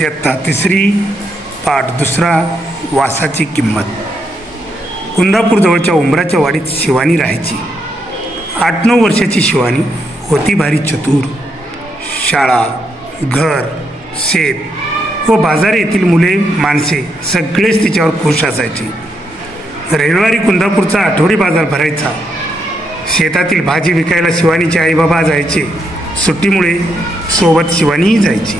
इयत्ता तिसरी, पाठ दुसरा, वासाची किंमत. कुंदापूरजवळच्या उंबराच्या वाडीत शिवानी राहायची. 8-9 वर्षाची शिवानी होती भारी चतुर. शाळा, घर, शेत व बाजार येथील मुले माणसे सगळेच तिच्यावर खुश असायचे. रविवारी कुंदापूरचा आठवडी बाजार भरायचा. शेतातील भाजी विकायला शिवानीचे आईबाबा जायचे. सुट्टीमुळे सोबत शिवानीही जायची.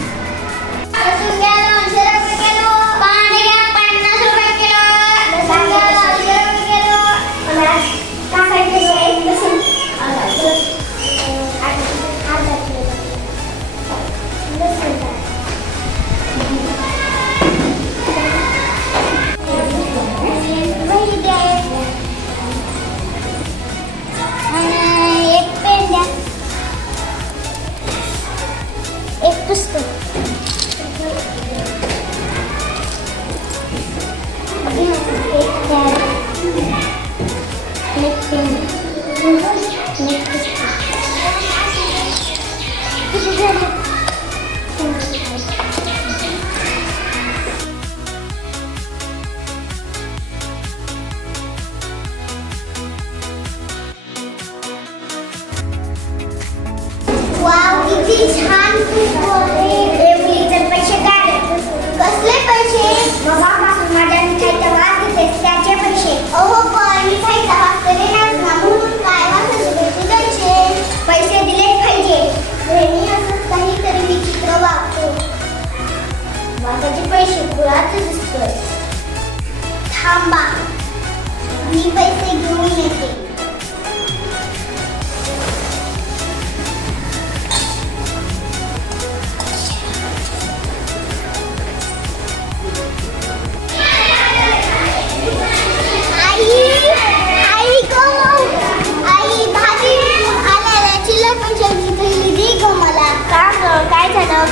किती छान एवढीचे पैसे काढ. कसले पैसे? मगापासून माझ्या मिठाईचा वास घेतेस त्याचे पैसे. अहो पण मिठाईचा वास करेनाच ना, म्हणून काय वासाचे पैसे द्यायचे? पैसे दिलेच पाहिजे. मी असं काहीतरी विचित्र वागतो. वासाचे पैसे कुणाचे दिसतोय? थांबा, मी पैसे घेऊन येते.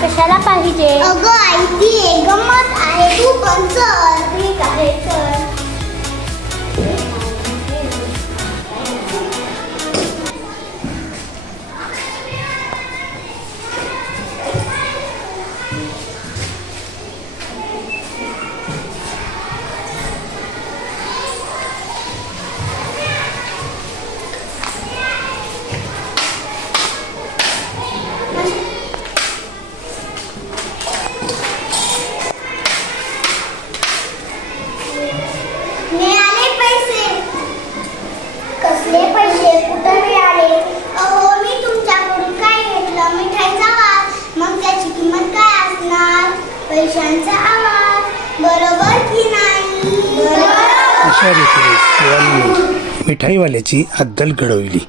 कशाला पाहिजे? अगं आई, ती एक गंमत आहे. तू पण चल. ठीक आहे, चल. पैशांचा आवाज. बरोबर की नाही? अशा रीतीने शिवानीने मिठाईवाल्याची अद्दल घडवली.